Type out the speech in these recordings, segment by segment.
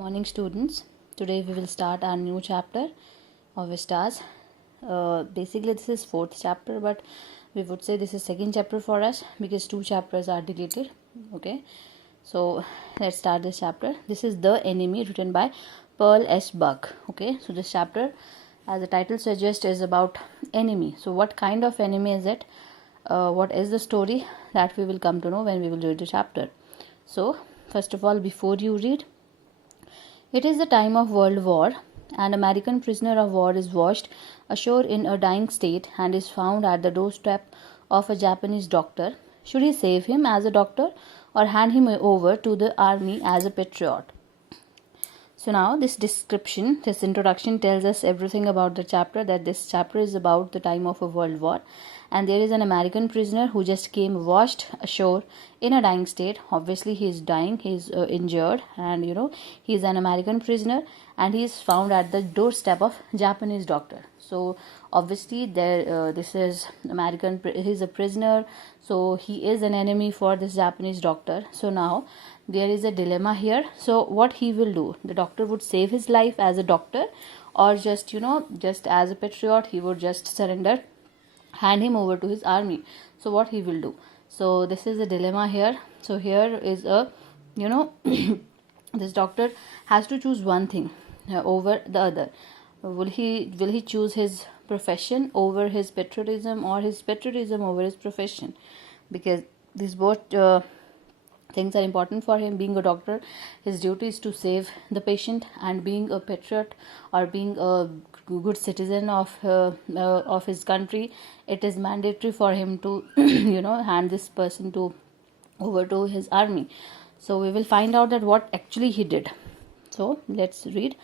Morning students. Today we will start our new chapter of stars. Basically this is fourth chapter, but we would say this is second chapter for us because two chapters are deleted. Okay, so let's start this chapter. This is The Enemy, written by Pearl S. Buck. Okay, so this chapter, as the title suggests, is about enemy. So what kind of enemy is it? What is the story? That we will come to know when we will read the chapter. So first of all, before you read, it is the time of World War. An American prisoner of war is washed ashore in a dying state and is found at the doorstep of a Japanese doctor. Should he save him as a doctor or hand him over to the army as a patriot? So now this description, this introduction tells us everything about the chapter, that this chapter is about the time of a world war, and there is an American prisoner who just came washed ashore in a dying state. Obviously he is dying, he is injured, and he is an American prisoner and he is found at the doorstep of Japanese doctor. So obviously this is American, he is a prisoner, so he is an enemy for this Japanese doctor. So now there is a dilemma here. So what he will do, the doctor would save his life as a doctor, or just as a patriot he would just surrender, hand him over to his army. So what he will do? So this is a dilemma here. So here is a this doctor has to choose one thing over the other. Will he choose his profession over his patriotism, or his patriotism over his profession? Because these both things are important for him. Being a doctor, his duty is to save the patient, and being a patriot, or being a good citizen of his country, it is mandatory for him to hand this person over to his army. So we will find out that what actually he did. So let's read.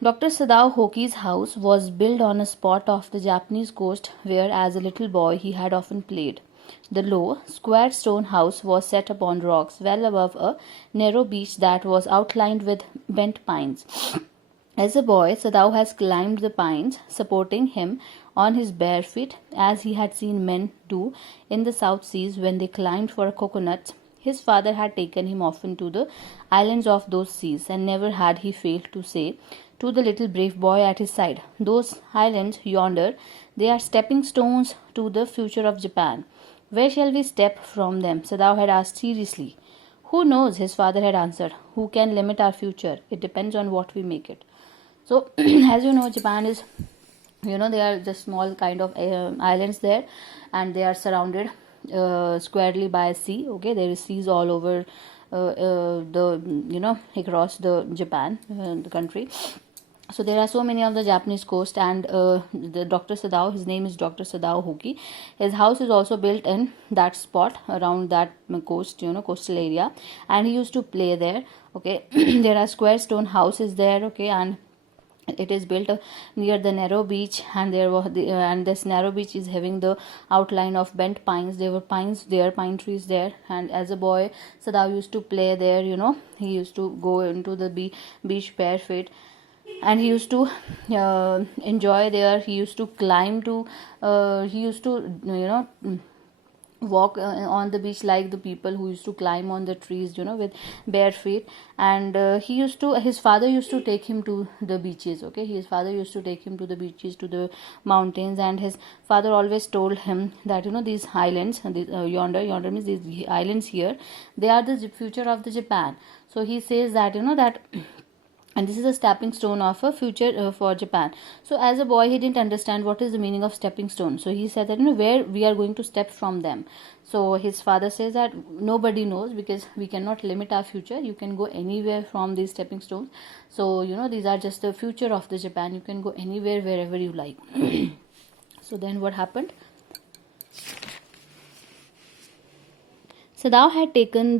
Dr. Sadao Hoki's house was built on a spot off the Japanese coast where as a little boy he had often played. The low, square stone house was set upon rocks well above a narrow beach that was outlined with bent pines. As a boy, Sadao has climbed the pines, supporting him on his bare feet, as he had seen men do in the South Seas when they climbed for coconuts. His father had taken him often to the islands of those seas, and never had he failed to say to the little brave boy at his side, "Those islands yonder, they are stepping stones to the future of Japan. Where shall we step from them?" Sadao had asked seriously. "Who knows?" his father had answered. "Who can limit our future? It depends on what we make it." So, as you know, Japan is, they are just small kind of islands there, and they are surrounded squarely by sea. Okay, there is seas all over across the Japan, the country. So there are so many of the Japanese coast, and the Dr. Sadao, his name is Dr. Sadao Hoki. His house is also built in that spot around that coast, coastal area, and he used to play there. Okay, there are square stone houses there. Okay, and it is built near the narrow beach, and and this narrow beach is having the outline of bent pines. There were pines there, pine trees there, and as a boy, Sadao used to play there. He used to go into the beach barefoot, and he used to enjoy there. He used to climb to he used to walk on the beach like the people who used to climb on the trees with bare feet. And his father used to take him to the beaches. Okay, his father used to take him to the beaches, to the mountains, and his father always told him that these islands, yonder means these islands here, they are the future of the Japan. So he says that that and this is a stepping stone of a future for Japan. So as a boy, he didn't understand what is the meaning of stepping stone. So he said that where we are going to step from them. So his father says that nobody knows, because we cannot limit our future. You can go anywhere from these stepping stones. So these are just the future of the Japan. You can go anywhere, wherever you like. So then what happened? Sadao had taken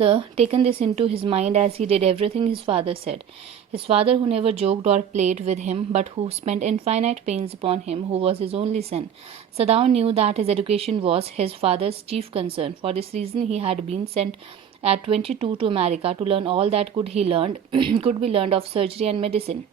this into his mind, as he did everything his father said. His father, who never joked or played with him, but who spent infinite pains upon him, who was his only son. Sadao knew that his education was his father's chief concern. For this reason, he had been sent at 22 to America to learn all that could be learned of surgery and medicine.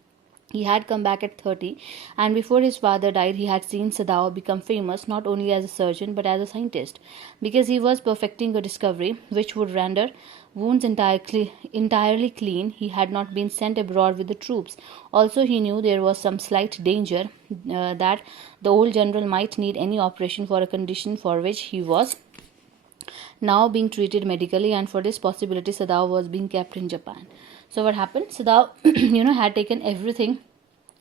He had come back at 30, and before his father died, he had seen Sadao become famous not only as a surgeon but as a scientist, because he was perfecting a discovery which would render wounds entirely clean. He had not been sent abroad with the troops. Also, he knew there was some slight danger that the old general might need any operation for a condition for which he was now being treated medically, and for this possibility, Sadao was being kept in Japan. So what happened? Sadao, had taken everything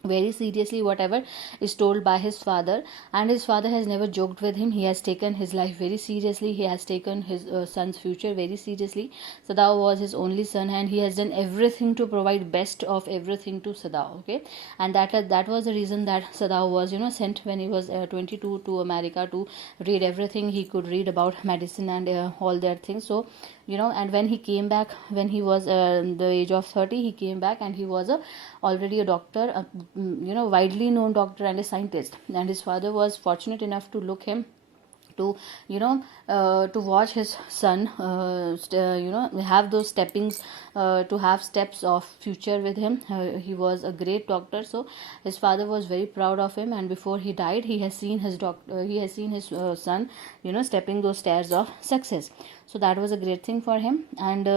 very seriously, whatever is told by his father, and his father has never joked with him. He has taken his life very seriously. He has taken his son's future very seriously. Sadao was his only son, and he has done everything to provide best of everything to Sadao. Okay, and that was the reason that Sadao was sent when he was 22 to America to read everything he could read about medicine and all that things. So and when he came back, when he was the age of 30, he came back, and he was already a doctor, widely known doctor and a scientist. And his father was fortunate enough to look him to to watch his son have those steppings, to have steps of future with him. He was a great doctor, so his father was very proud of him, and before he died, he has seen his son stepping those stairs of success. So that was a great thing for him. And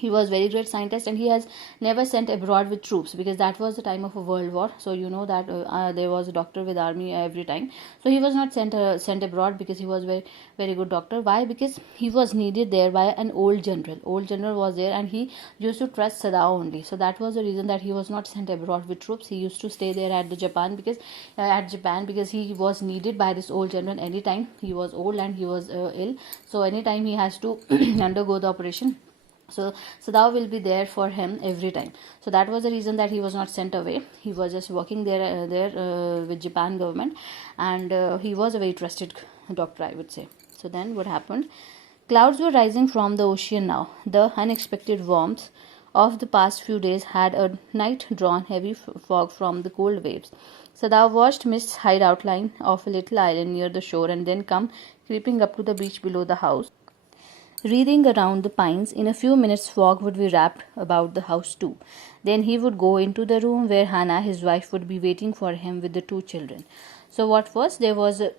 he was very great scientist, and he has never sent abroad with troops, because that was the time of a world war. So that there was a doctor with army every time. So he was not sent abroad, because he was very very good doctor. Why? Because he was needed there by an old general was there, and he used to trust Sadao only. So that was the reason that he was not sent abroad with troops. He used to stay there at Japan, because he was needed by this old general anytime. He was old and he was ill, so anytime he has to undergo the operation, so Sadao will be there for him every time. So that was the reason that he was not sent away. He was just working there with Japan government, and he was a very trusted doctor, I would say. So then what happened? Clouds were rising from the ocean now. The unexpected warmth of the past few days had at night drawn heavy fog from the cold waves. Sadao watched mists hide outline of a little island near the shore, and then come creeping up to the beach below the house. Wreathing around the pines, in a few minutes fog would be wrapped about the house too. Then he would go into the room where Hannah, his wife, would be waiting for him with the 2 children. So what was? There was a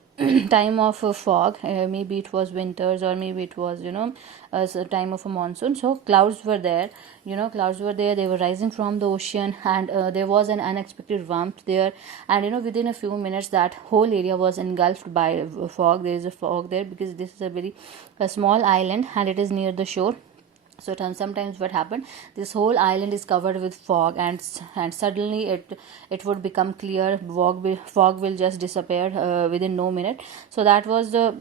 time of a fog, maybe it was winters, or maybe it was a time of a monsoon. So clouds were there, they were rising from the ocean, and there was an unexpected warmth there, and within a few minutes that whole area was engulfed by fog. There is a fog there because this is a small island, and it is near the shore. So sometimes what happened, this whole island is covered with fog, and suddenly it would become clear. Fog will just disappear within no minute. So that was the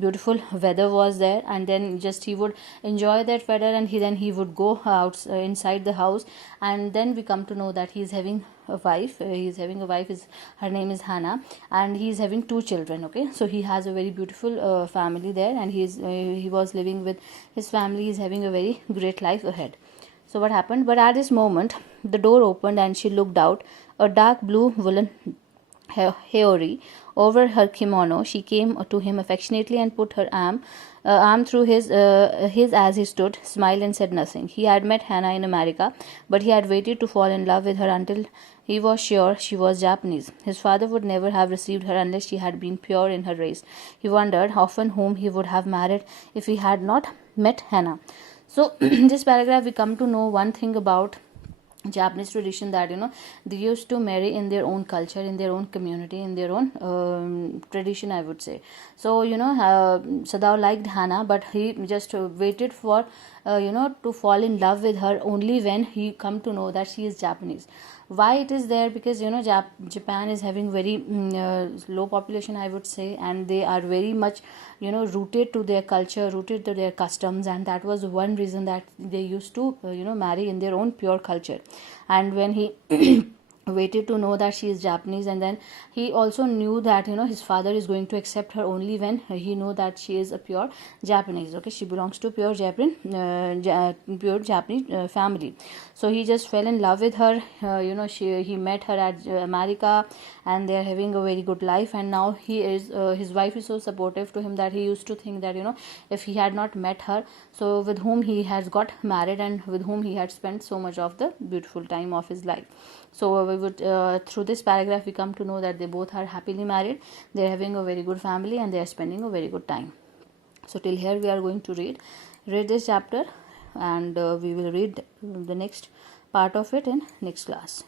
beautiful weather was there, and then just he would enjoy that weather, and he would go out inside the house, and then we come to know that he is having a wife. Her name is Hannah, and he is having 2 children. Okay, so he has a very beautiful family there, and he was living with his family. He is having a very great life ahead. So what happened? But at this moment, the door opened, and she looked out. A dark blue woolen Haori over her kimono. She came to him affectionately and put her arm through his as he stood, smiled and said nothing. He had met Hannah in America, but he had waited to fall in love with her until he was sure she was Japanese. His father would never have received her unless she had been pure in her race. He wondered often whom he would have married if he had not met Hannah. So in this paragraph we come to know one thing about Japanese tradition, that they used to marry in their own culture, in their own community, in their own tradition, I would say. So Sadao liked Hannah, but he just waited for to fall in love with her only when he come to know that she is Japanese. Why it is there? Because Japan is having very low population, I would say, and they are very much rooted to their culture, rooted to their customs, and that was one reason that they used to marry in their own pure culture. And when he waited to know that she is Japanese, and then he also knew that his father is going to accept her only when he know that she is a pure Japanese. Okay, she belongs to pure Japanese family. So he just fell in love with her. He met her at America, and they are having a very good life. And now his wife is so supportive to him that he used to think that if he had not met her, so with whom he has got married and with whom he had spent so much of the beautiful time of his life. So we would through this paragraph we come to know that they both are happily married, they are having a very good family, and they are spending a very good time. So till here we are going to read this chapter, and we will read the next part of it in next class.